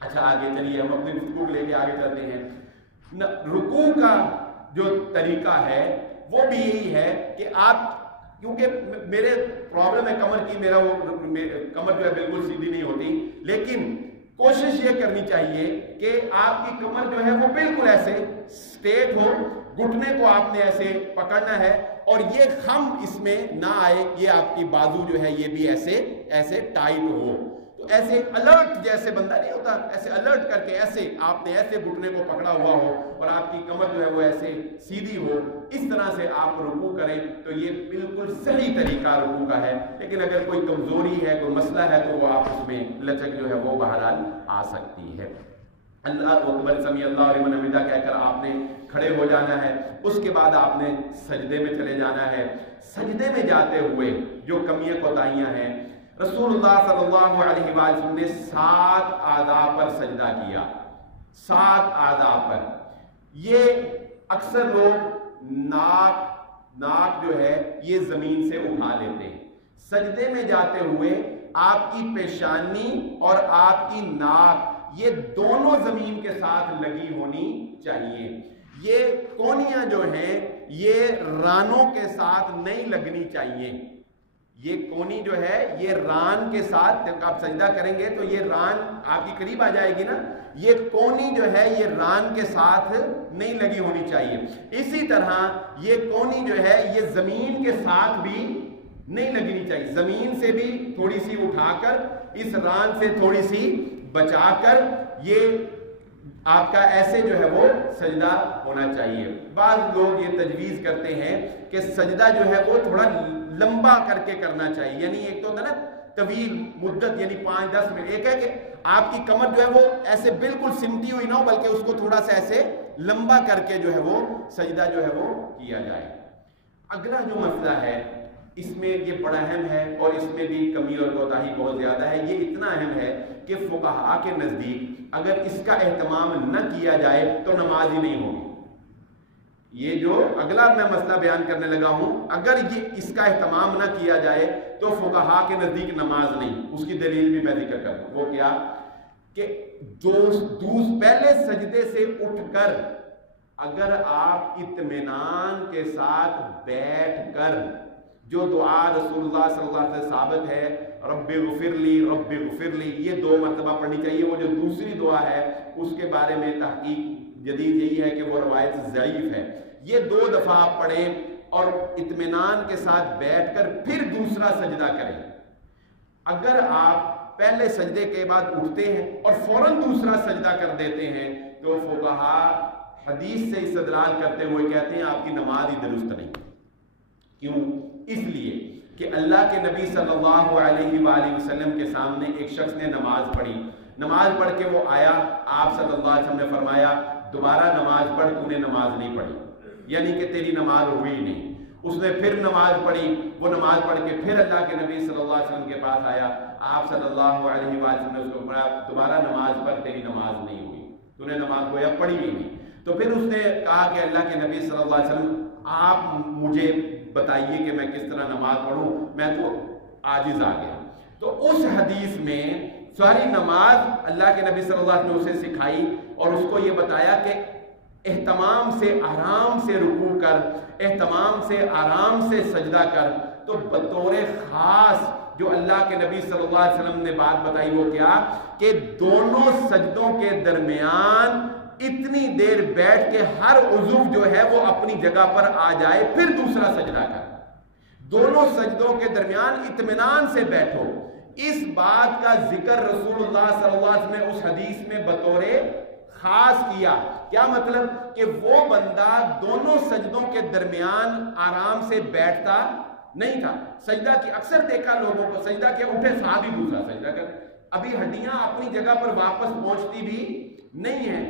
اچھا آگے چلیے ہم اپنی گفتگو لے کے آگے چلتے ہیں. رکوع کا جو طریقہ ہے وہ بھی یہی ہے کہ آپ, کیونکہ میرے پرابلم ہے کمر کی, میرا وہ کمر جو ہے بالکل سیدھی نہیں ہوتی, لیکن کوشش یہ کرنی چاہیے کہ آپ کی کمر جو ہے وہ بالکل ایسے سٹیٹ ہو, گھٹنے کو آپ نے ایسے پکڑنا ہے اور یہ خم اس میں نہ آئے, یہ آپ کی بازو جو ہے یہ بھی ایسے ٹائٹ ہو. تو ایسے الرٹ جیسے بندہ نہیں ہوتا, ایسے الرٹ کر کے ایسے آپ نے ایسے گھٹنے کو پکڑا ہوا ہو اور آپ کی کمر جو ہے وہ ایسے سیدھی ہو, اس طرح سے آپ رکوع کریں تو یہ بالکل صحیح طریقہ رکوع کا ہے. لیکن اگر کوئی کمزوری ہے, کوئی مسئلہ ہے, تو وہ آپ اس میں لچک جو ہے وہ بہرحال آ سکتی ہے. اللہ اکبر سمیع اللہ لمن حمدہ کہہ کر آپ نے کھڑے ہو جانا ہے. اس کے بعد آپ نے سجدے میں چلے جانا ہے. سجدے میں جاتے ہوئے جو کمیاں کوتاہیاں ہیں, رسول اللہ صلی اللہ علیہ وسلم نے 7 اعضاء پر سجدہ کیا. 7 اعضاء پر. یہ اکثر لوگ ناک جو ہے یہ زمین سے اٹھا لیتے ہیں. سجدے میں جاتے ہوئے آپ کی پیشانی اور آپ کی ناک یہ دونوں زمین کے ساتھ لگی ہونی چاہیے. یہ کونیاں جو ہیں یہ رانوں کے ساتھ نہیں لگنی چاہیے. یہ کونی جو ہے یہ ران کے ساتھ, جب آپ سجدہ کریں گے تو یہ ران آپ کی قریب آ جائے گی نا, یہ کونی جو ہے یہ ران کے ساتھ نہیں لگی ہونی چاہیے. اسی طرح یہ کونی جو ہے یہ زمین کے ساتھ بھی نہیں لگنی چاہیے. زمین سے بھی تھوڑی سی اٹھا کر, اس ران سے تھوڑی سی بچا کر یہ آپ کا ایسے جو ہے وہ سجدہ ہونا چاہیے. بعض لوگ یہ تجویز کرتے ہیں کہ سجدہ جو ہے وہ تھوڑا لمبا کر کے کرنا چاہیے. یعنی ایک تو ہوتا نا طویل مدت, یعنی 5-10 منٹ. ایک ہے کہ آپ کی کمر جو ہے وہ ایسے بالکل سمٹی ہوئی نہ ہو, بلکہ اس کو تھوڑا سا ایسے لمبا کر کے جو ہے وہ سجدہ جو ہے وہ کیا جائے. اگلا جو مسئلہ ہے اس میں یہ بڑا اہم ہے اور اس میں بھی کمی اور کوتاہی بہت زیادہ ہے. یہ اتنا اہم ہے کہ فقہاء کے نزدیک اگر اس کا اہتمام نہ کیا جائے تو نماز ہی نہیں ہوگی. یہ جو اگلا میں مسئلہ بیان کرنے لگا ہوں, اگر یہ اس کا اہتمام نہ کیا جائے تو فقہاء کے نزدیک نماز نہیں. اس کی دلیل بھی میں ذکر کروں. وہ کیا کہ پہلے سجدے سے اٹھ کر اگر آپ اطمینان کے ساتھ بیٹھ کر جو دعا رسول اللہ صلی اللہ علیہ وسلم ثابت ہے, رب اغفر لی رب اغفر لی, یہ 2 مرتبہ پڑھنی چاہیے. وہ جو دوسری دعا ہے اس کے بارے میں تحقیق جدید یہی ہے کہ وہ روایت ضعیف ہے. یہ 2 دفعہ آپ پڑھیں اور اطمینان کے ساتھ بیٹھ کر پھر دوسرا سجدہ کریں. اگر آپ پہلے سجدے کے بعد اٹھتے ہیں اور فوراً دوسرا سجدہ کر دیتے ہیں تو فقہاء حدیث سے استدلال کرتے ہوئے کہتے ہیں آپ کی نماز ہی درست نہیں. کیوں؟ اس لیے کہ اللہ کے نبی صلی اللہ علیہ وآلہ وسلم کے سامنے ایک شخص نے نماز پڑھی. نماز پڑھ کے وہ آیا, آپ صلی اللہ علیہ وسلم نے فرمایا دوبارہ نماز پڑھ, تو نے نماز نہیں پڑھی, یعنی کہ تیری نماز ہوئی نہیں. اس نے پھر نماز پڑھی, وہ نماز پڑھ کے پھر اللہ کے نبی صلی اللہ علیہ وسلم کے پاس آیا, آپ صلی اللہ علیہ وآلہ وسلم نے اس کو فرمایا دوبارہ نماز پڑھ, تیری نماز نہیں ہوئی, تو نے نماز گویا پڑھی ہی نہیں. تو پھر اس نے کہا کہ اللہ کے نبی صلی اللہ علیہ وسلم آپ مجھے بتائیے کہ میں کس طرح نماز پڑھوں, میں تو عاجز آ گیا. تو اس حدیث میں ساری نماز اللہ کے نبی صلی اللہ علیہ وسلم نے اسے سکھائی اور اس کو یہ بتایا کہ اہتمام سے آرام سے رکوع کر, اہتمام سے آرام سے سجدہ کر. تو بطور خاص جو اللہ کے نبی صلی اللہ علیہ وسلم نے بات بتائی وہ کیا کہ دونوں سجدوں کے درمیان اتنی دیر بیٹھ کے ہر عضو جو ہے وہ اپنی جگہ پر آ جائے, پھر دوسرا سجدہ کر. دونوں سجدوں کے درمیان اطمینان سے بیٹھو. اس بات کا ذکر رسول اللہ صلی اللہ علیہ وسلم نے اس حدیث میں بطور خاص کیا. کیا مطلب کہ وہ بندہ دونوں سجدوں کے درمیان آرام سے بیٹھتا نہیں تھا. سجدہ کی اکثر دیکھا لوگوں کو, سجدہ کیا اٹھے ساتھ ہی دوسرا سجدہ کر, ابھی ہڈیاں اپنی جگہ پر واپس پہنچتی بھی نہیں ہیں,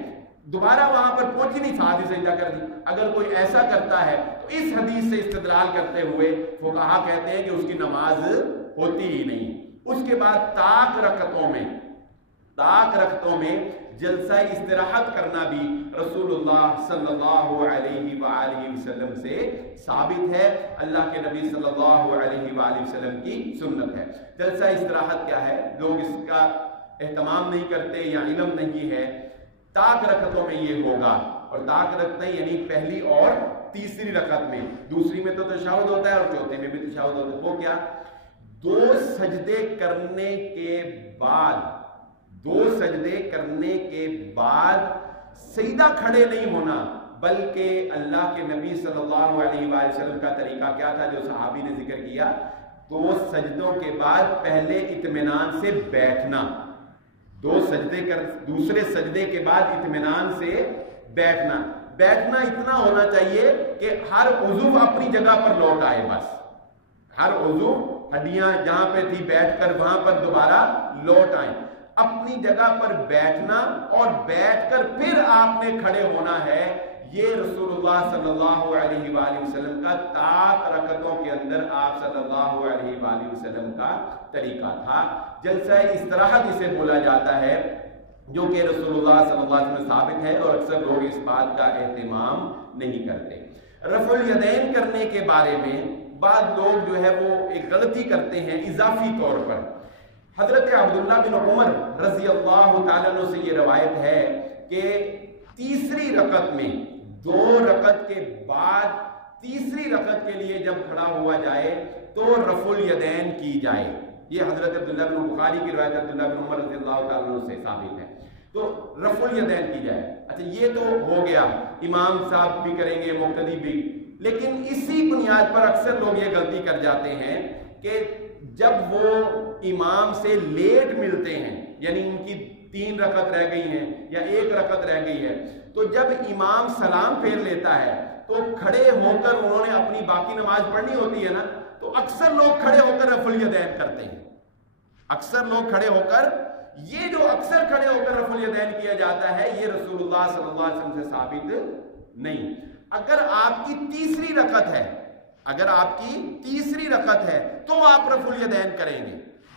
دوبارہ وہاں پر پہنچی نہیں, ساتھ ہی سجدہ کر دی. اگر کوئی ایسا کرتا ہے تو اس حدیث سے استدلال کرتے ہوئے فقہاء کہتے ہیں کہ اس کی نماز ہوتی ہی نہیں. اس کے بعد طاق رکعتوں میں جلسہ استراحت کرنا بھی رسول اللہ صلی اللہ علیہ وآلہ وسلم سے ثابت ہے، اللہ کے نبی صلی اللہ علیہ وآلہ وسلم کی سنت ہے۔ جلسہ استراحت کیا ہے؟ لوگ اس کا اہتمام نہیں کرتے یا علم نہیں ہے۔ طاق رکعتوں میں یہ ہوگا، اور طاق رکھتے ہیں یعنی پہلی اور تیسری رکعت میں، دوسری میں تو تشہد ہوتا ہے اور چوتھے میں بھی تشہد ہوتا ہے۔ وہ کیا؟ 2 سجدے کرنے کے بعد سجدہ کھڑے نہیں ہونا، بلکہ اللہ کے نبی صلی اللہ علیہ وآلہ وسلم کا طریقہ کیا تھا جو صحابی نے ذکر کیا؟ 2 سجدوں کے بعد پہلے اطمینان سے بیٹھنا، دوسرے سجدے کے بعد اطمینان سے بیٹھنا اتنا ہونا چاہیے کہ ہر عضو اپنی جگہ پر لوٹ آئے، بس ہر عضو، ہڈیاں جہاں پہ تھی بیٹھ کر وہاں پر دوبارہ لوٹ آئیں، اپنی جگہ پر بیٹھنا، اور بیٹھ کر پھر آپ نے کھڑے ہونا ہے۔ یہ رسول اللہ صلی اللہ علیہ وآلہ وسلم کا طاق رکعتوں کے اندر آپ صلی اللہ علیہ وآلہ وسلم کا طریقہ تھا۔ جلسہ استراحت اسے بولا جاتا ہے، جو کہ رسول اللہ صلی اللہ علیہ وسلم ثابت ہے، اور اکثر لوگ اس بات کا اہتمام نہیں کرتے۔ رفع الیدین کرنے کے بارے میں بعض لوگ جو ہے وہ ایک غلطی کرتے ہیں اضافی طور پر۔ حضرت عبداللہ بن عمر رضی اللہ تعالیٰ عنہ سے یہ روایت ہے کہ تیسری رکعت میں 2 رکعت کے بعد تیسری رکعت کے لیے جب کھڑا ہوا جائے تو رفع الیدین کی جائے۔ یہ حضرت عبداللہ بن بخاری کی روایت عبداللہ بن عمر رضی اللہ تعالیٰ عنہ سے ثابت ہے، تو رفع الیدین کی جائے۔ اچھا یہ تو ہو گیا، امام صاحب بھی کریں گے، مقتدی بھی، لیکن اسی بنیاد پر اکثر لوگ یہ غلطی کر جاتے ہیں کہ جب وہ امام سے لیٹ ملتے ہیں، یعنی ان کی 3 رکعت رہ گئی ہیں یا 1 رکعت رہ گئی ہے، تو جب امام سلام پھیر لیتا ہے تو کھڑے ہو کر انہوں نے اپنی باقی نماز پڑھنی ہوتی ہے نا، تو اکثر لوگ کھڑے ہو کر رفع الیدین کرتے ہیں۔ اکثر لوگ کھڑے ہو کر، یہ جو اکثر کھڑے ہو کر رفع الیدین کیا جاتا ہے، یہ رسول اللہ صلی اللہ علیہ وسلم سے ثابت نہیں۔ اگر آپ کی تیسری رکعت ہے تو آپ رفع الیدین کریں گے،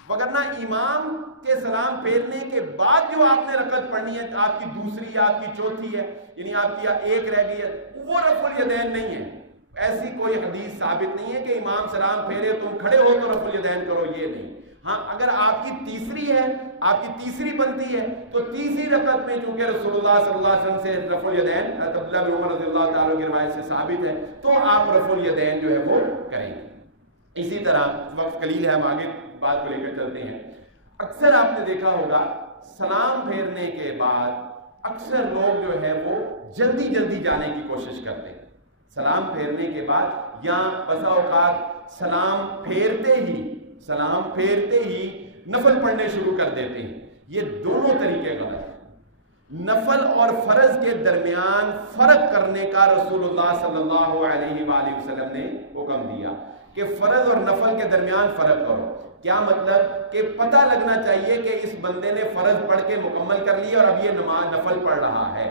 وگرنہ امام کے سلام پھیرنے کے بعد جو آپ نے رکعت پڑھنی ہے، آپ کی دوسری یا آپ کی چوتھی ہے، یعنی آپ کی 1 رہ گئی ہے، وہ رفع الیدین نہیں ہے۔ ایسی کوئی حدیث ثابت نہیں ہے کہ امام سلام پھیرے تم کھڑے ہو تو رفع الیدین کرو، یہ نہیں۔ ہاں اگر آپ کی تیسری ہے، آپ کی تیسری بنتی ہے، تو تیسری رکعت میں چونکہ رسول اللہ صلی اللہ علیہ وسلم سے رفع الیدین عبداللہ بن عمر رضی اللہ تعالیٰ کی روایت سے ثابت ہے، تو آپ رفع الیدین جو ہے وہ کریں گے۔ اسی طرح وقت قلیل ہے، ہم آگے بات کو لے کر چلتے ہیں۔ اکثر آپ نے دیکھا ہوگا سلام پھیرنے کے بعد اکثر لوگ جو ہے وہ جلدی جلدی جانے کی کوشش کرتے ہیں۔ سلام پھیرنے کے بعد یا بسا اوقات سلام پھیرتے ہی نفل پڑھنے شروع کر دیتے ہیں۔ یہ دونوں طریقے غلط ہیں۔ نفل اور فرض کے درمیان فرق کرنے کا رسول اللہ صلی اللہ علیہ وآلہ وسلم نے حکم دیا کہ فرض اور نفل کے درمیان فرق کرو۔ کیا مطلب؟ کہ پتہ لگنا چاہیے کہ اس بندے نے فرض پڑھ کے مکمل کر لیا اور اب یہ نفل پڑھ رہا ہے،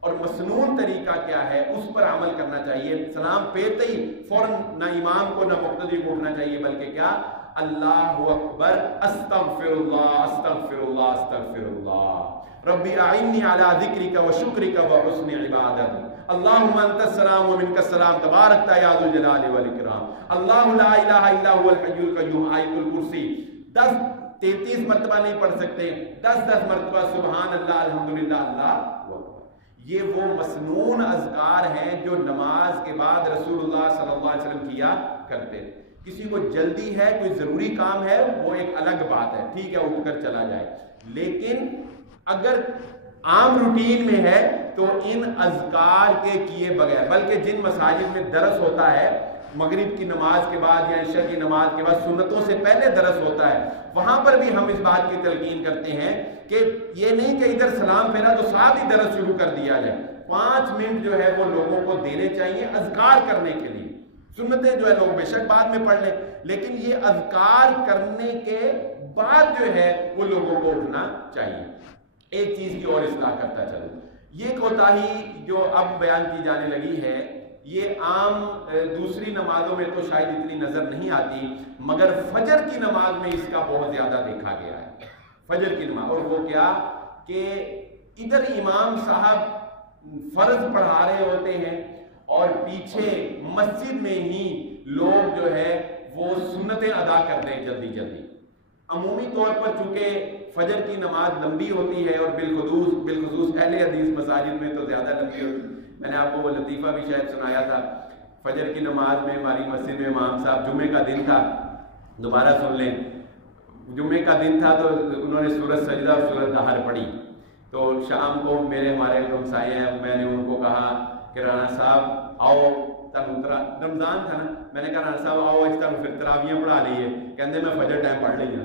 اور مسنون طریقہ کیا ہے اس پر عمل کرنا چاہیے۔ سلام پھیرتے ہی فوراً نہ امام کو نہ مقتدی کو اٹھنا چاہیے، بلکہ کیا؟ اللہ اکبر، استغفر اللہ استغفر اللہ استغفر اللہ، ربی اعنی علی ذکرک و شکرک و حسن عبادتی، اللہم انت السلام و منک السلام تبارکت یا ذو الجلال والاکرام، اللہ لا الہ الا هو الحی القیوم۔ آیت الکرسی 33 مرتبہ نہیں پڑھ سکتے، 10 مرتبہ سبحان اللہ الحمدللہ اللہ اکبر۔ یہ وہ مسنون اذکار ہیں جو نماز کے بعد رسول اللہ صلی اللہ علیہ وسلم کیا کرتے تھے۔ کسی کو جلدی ہے، کوئی ضروری کام ہے، وہ ایک الگ بات ہے، ٹھیک ہے اٹھ کر چلا جائے، لیکن اگر عام روٹین میں ہے تو ان اذکار کے کیے بغیر، بلکہ جن مساجد میں درس ہوتا ہے مغرب کی نماز کے بعد یا عشاء کی نماز کے بعد، سنتوں سے پہلے درس ہوتا ہے، وہاں پر بھی ہم اس بات کی تلقین کرتے ہیں کہ یہ نہیں کہ ادھر سلام پھیرا تو ساتھ ہی درس شروع کر دیا جائے۔ 5 منٹ جو ہے وہ لوگوں کو دینے چاہیے اذکار کرنے کے لیے۔ سنتیں جو ہے لوگ بے شک بعد میں پڑھ لیں، لیکن یہ اذکار کرنے کے بعد جو ہے وہ لوگوں کو اٹھنا چاہیے۔ ایک چیز کی اور اصلاح کرتا چلوں، یہ کوتاہی جو اب بیان کی جانے لگی ہے، یہ عام دوسری نمازوں میں تو شاید اتنی نظر نہیں آتی، مگر فجر کی نماز میں اس کا بہت زیادہ دیکھا گیا ہے۔ فجر کی نماز، اور وہ کیا کہ ادھر امام صاحب فرض پڑھا رہے ہوتے ہیں اور پیچھے مسجد میں ہی لوگ جو ہے وہ سنتیں ادا کرتے ہیں جلدی جلدی. عمومی طور پر چونکہ فجر کی نماز لمبی ہوتی ہے اور بالخصوص اہل حدیث مساجد میں تو زیادہ لمبی ہوتی ہے. میں نے آپ کو وہ لطیفہ بھی شاید سنایا تھا. فجر کی نماز میں ہماری مسجد میں امام صاحب، جمعے کا دن تھا، دوبارہ سن لیں، جمعے کا دن تھا تو انہوں نے سورۃ سجدہ اور سورۃ دہر پڑھی. تو شام کو ہمارے ہمسائے ہیں، میں نے ان کو کہا کہ رانا صاحب آؤ، رمضان تھا نا، میں نے کہا رانا صاحب آؤ اس طرح پھر تراویاں پڑھا لیے. کہتے میں فجر ٹائم پڑھ لی ہے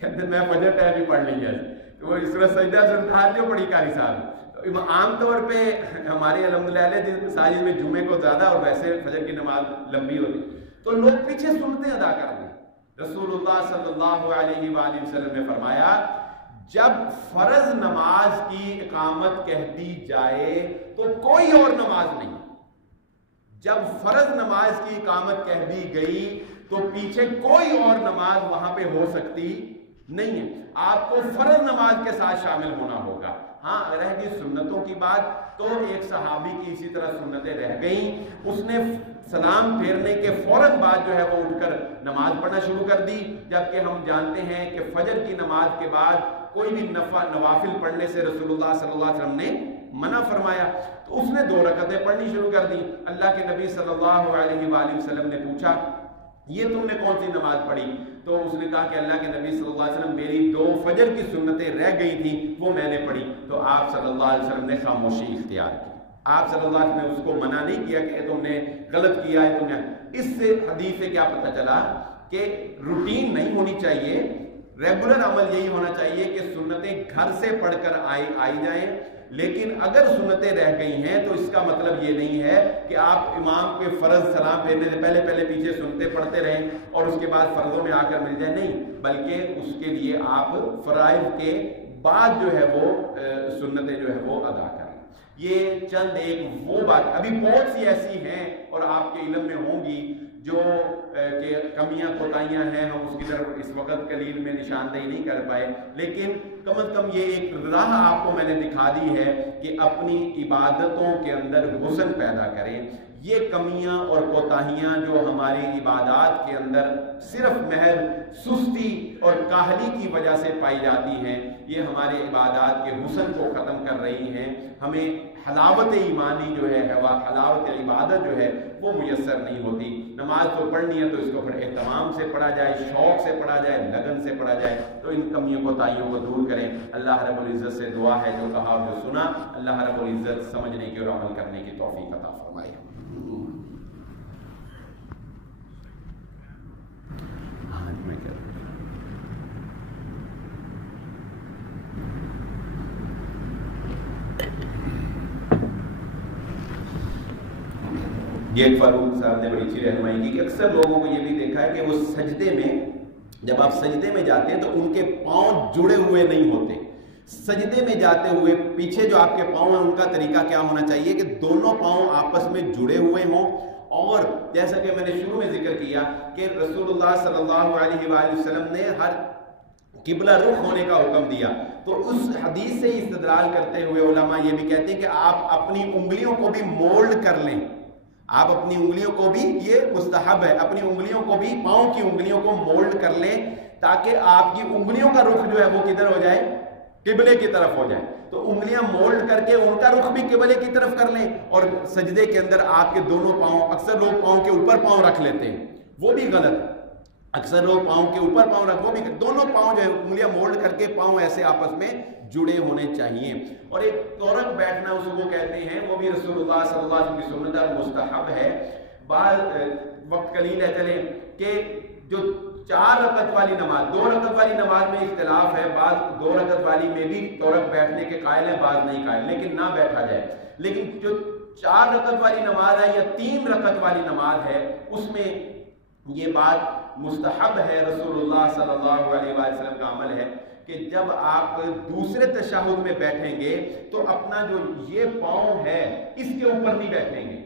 کہتے میں فجر ٹائم ہی پڑھ لی ہے. تو وہ سورۃ سجدہ سورۃ دہر جو پڑھی قاری صاحب. عام طور پہ ہمارے الحمدللہ مساجد میں جمعے کو زیادہ اور ویسے فجر کی نماز لمبی ہوتی تو لوگ پیچھے سنتیں ادا کرتے ہیں. رسول اللہ صلی اللہ علیہ وآلہ وسلم نے فرمایا جب فرض نماز کی اقامت کہہ دی جائے تو کوئی اور نماز نہیں. جب فرض نماز کی اقامت کہہ دی گئی تو پیچھے کوئی اور نماز وہاں پہ ہو سکتی نہیں ہے. آپ کو فرض نماز کے ساتھ شامل ہونا ہوگا. ہاں رہ گئی سنتوں کی بات تو ایک صحابی کی اسی طرح سنتیں رہ گئیں. اس نے سلام پھیرنے کے فوراً بعد جو ہے وہ اٹھ کر نماز پڑھنا شروع کر دی، جبکہ ہم جانتے ہیں کہ فجر کی نماز کے بعد کوئی بھی نوافل پڑھنے سے رسول اللہ صلی اللہ علیہ وسلم نے منع فرمایا. تو اس نے 2 رکعتیں پڑھنی شروع کر دی. اللہ کے نبی صلی اللہ علیہ وآلہ وسلم نے پوچھا یہ تم نے کون سی نماز پڑھی؟ تو اس نے کہا کہ اللہ کے نبی صلی اللہ علیہ وسلم میری 2 فجر کی سنتیں رہ گئی تھیں وہ میں نے پڑھی. تو آپ صلی اللہ علیہ وسلم نے خاموشی اختیار کی. آپ صلی اللہ علیہ وسلم نے اس کو منع نہیں کیا کہ تم نے غلط کیا ہے. تم نے اس سے حدیث سے کیا پتہ چلا کہ روٹین نہیں ہونی چاہیے، ریگولر عمل یہی ہونا چاہیے کہ سنتیں گھر سے پڑھ کر آئی جائیں. لیکن اگر سنتیں رہ گئی ہیں تو اس کا مطلب یہ نہیں ہے کہ آپ امام کے فرض سلام پھیرنے سے پہلے پیچھے سنتیں پڑھتے رہیں اور اس کے بعد فرضوں میں آ کر مل جائیں. نہیں، بلکہ اس کے لیے آپ فرائض کے بعد جو ہے وہ سنتیں جو ہے وہ ادا کریں. یہ چند ایک وہ بات، ابھی بہت سی ایسی ہیں اور آپ کے علم میں ہوں گی جو کہ کمیاں کوتاہیاں ہیں، ہم اس کی طرف اس وقت قلیل میں نشاندہی نہیں کر پائے. لیکن کم از کم یہ ایک راہ آپ کو میں نے دکھا دی ہے کہ اپنی عبادتوں کے اندر حسن پیدا کریں. یہ کمیاں اور کوتاہیاں جو ہماری عبادات کے اندر صرف محض سستی اور کاہلی کی وجہ سے پائی جاتی ہیں، یہ ہمارے عبادات کے حسن کو ختم کر رہی ہیں. ہمیں حلاوت ایمانی جو ہے حلاوت عبادت جو ہے وہ میسر نہیں ہوتی. نماز تو پڑھنی ہے تو اس کو پھر اہتمام سے پڑھا جائے، شوق سے پڑھا جائے، لگن سے پڑھا جائے. تو ان کمیوں کوتاہیوں کو دور کریں. اللہ رب العزت سے دعا ہے جو کہا جو سنا اللہ رب العزت سمجھنے کی اور عمل کرنے کی توفیق عطا فرمائے. یہ فاروق صاحب نے بڑی اچھی رہنمائی کی کہ اکثر لوگوں کو یہ بھی دیکھا ہے کہ وہ سجدے میں، جب آپ سجدے میں جاتے ہیں تو ان کے پاؤں جڑے ہوئے نہیں ہوتے. سجدے میں جاتے ہوئے پیچھے جو آپ کے پاؤں ہیں ان کا طریقہ کیا ہونا چاہیے کہ دونوں پاؤں آپس میں جڑے ہوئے ہوں. اور جیسا کہ میں نے شروع میں ذکر کیا کہ رسول اللہ صلی اللہ علیہ وآلہ وسلم نے ہر قبلہ رخ ہونے کا حکم دیا. تو اس حدیث سے استدلال کرتے ہوئے علماء یہ بھی کہتے ہیں کہ آپ اپنی انگلیوں کو بھی مولڈ کر لیں. آپ اپنی انگلیوں کو بھی، یہ مستحب ہے، اپنی انگلیوں کو بھی، پاؤں کی انگلیوں کو مولڈ کر لیں تاکہ آپ کی انگلیوں کا رخ جو ہے وہ کدھر ہو جائے؟ قبلے کی طرف ہو جائے. تو انگلیاں مولڈ کر کے ان کا رخ بھی قبلے کی طرف کر لیں. اور سجدے کے اندر آپ کے دونوں پاؤں، اکثر لوگ پاؤں کے اوپر پاؤں رکھ لیتے ہیں، وہ بھی غلط. اکثر لوگ پاؤں کے اوپر پاؤں رکھ، وہ بھی دونوں پاؤں جو ہے انگلیاں مولڈ کر کے پاؤں ایسے آپس میں جڑے ہونے چاہیے. اور ایک تورک بیٹھنا اس کو کہتے ہیں، وہ بھی رسول اللہ صلی اللہ علیہ وسلم کی سنت اور مستحب ہے. بعض وقت قلیل ہے چلیں کہ جو 4 رکعت والی نماز، 2 رکعت والی نماز میں اختلاف ہے، بعض 2 رکعت والی میں بھی تورک بیٹھنے کے قائل ہیں، بعض نہیں قائل، لیکن نہ بیٹھا جائے. لیکن جو 4 رکعت والی نماز ہے یا 3 رکعت والی نماز ہے اس میں یہ بات مستحب ہے، رسول اللہ صلی اللہ علیہ وآلہ وسلم کا عمل ہے کہ جب آپ دوسرے تشہد میں بیٹھیں گے تو اپنا جو یہ پاؤں ہے اس کے اوپر نہیں بیٹھیں گے.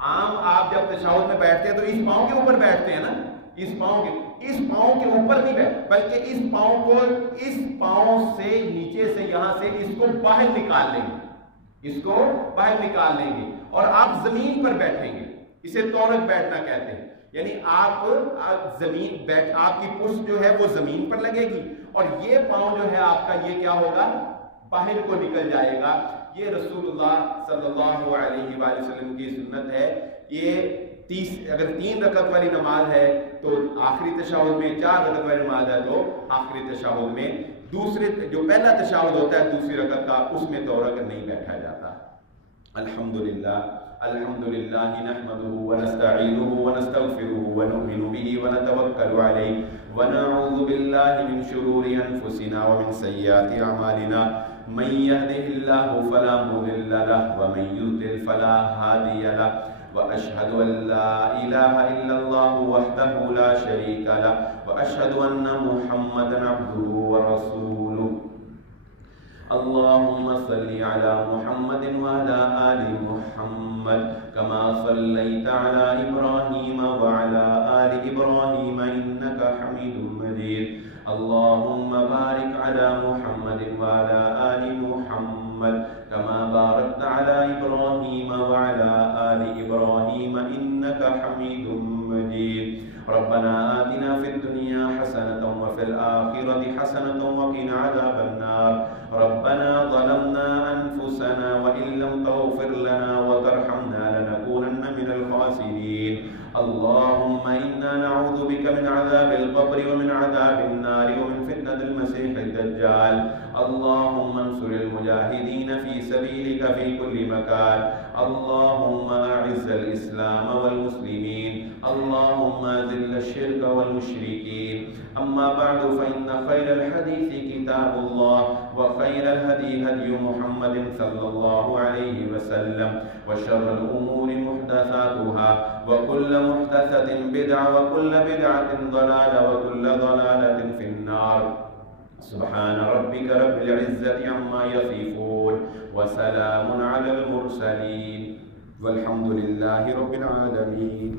عام آپ جب تشہد میں بیٹھتے ہیں تو اس پاؤں کے اوپر بیٹھتے ہیں نا، اس پاؤں کے اوپر نہیں بیٹھ، بلکہ اس پاؤں سے نیچے سے یہاں سے اس کو باہر نکال لیں گے اور آپ زمین پر بیٹھیں گے. اسے تورک بیٹھنا کہتے ہیں. یعنی آپ کی پشت جو ہے وہ زمین پر لگے گی اور یہ پاؤں جو ہے آپ کا یہ کیا ہوگا، باہر کو نکل جائے گا. یہ رسول اللہ صلی اللہ علیہ وآلہ وسلم کی سنت ہے. یہ اگر 3 رکعت والی نماز ہے تو آخری تشہد میں، 4 رکعت والی نماز ہے تو آخری تشہد میں، جو پہلا تشہد ہوتا ہے دوسری رکعت کا، اس میں تورک نہیں بیٹھا جاتا. الحمدللہ نحمده ونستعینه ونستغفره ونؤمن به ونتوکل علیہ ونعوذ باللہ من شرور انفسنا ومن سیئات اعمالنا من يهده الله فلا مضل له ومن يضلل فلا هادي له واشهد ان لا اله الا الله وحده لا شريك له واشهد ان محمدا عبده ورسوله. اللهم صل على محمد وعلى آل محمد كما صليت على إبراهيم وعلى آل إبراهيم إنك حميد مجيد. اللهم بارك على محمد وعلى آل محمد كما باركت على إبراهيم وعلى آل إبراهيم إنك حميد مجيد. ربنا آتنا في الدنيا حسنة وفي الآخرة حسنة وقنا عذاب النار. ربنا ظلمنا أنفسنا وإن لم تغفر لنا وترحمنا لنكونن من الخاسرين. اللهم إنا نعوذ بك من عذاب القبر ومن عذاب النار ومن فتنة المسيح الدجال. اللهم انصر المجاهدين في سبيلك في كل مكان. اللهم أعز الإسلام والمسلمين. اللهم أذل الشرك والمشركين. أما بعد فإن خير الحديث كتاب الله وخير الهدي هدي محمد صلى الله عليه وسلم وشر الأمور محدثاتها وكل محدثة بدعة وكل بدعة ضلالة وكل ضلالة في النار. سبحان ربك رب العزة عما يصفون وسلام على المرسلين والحمد لله رب العالمين.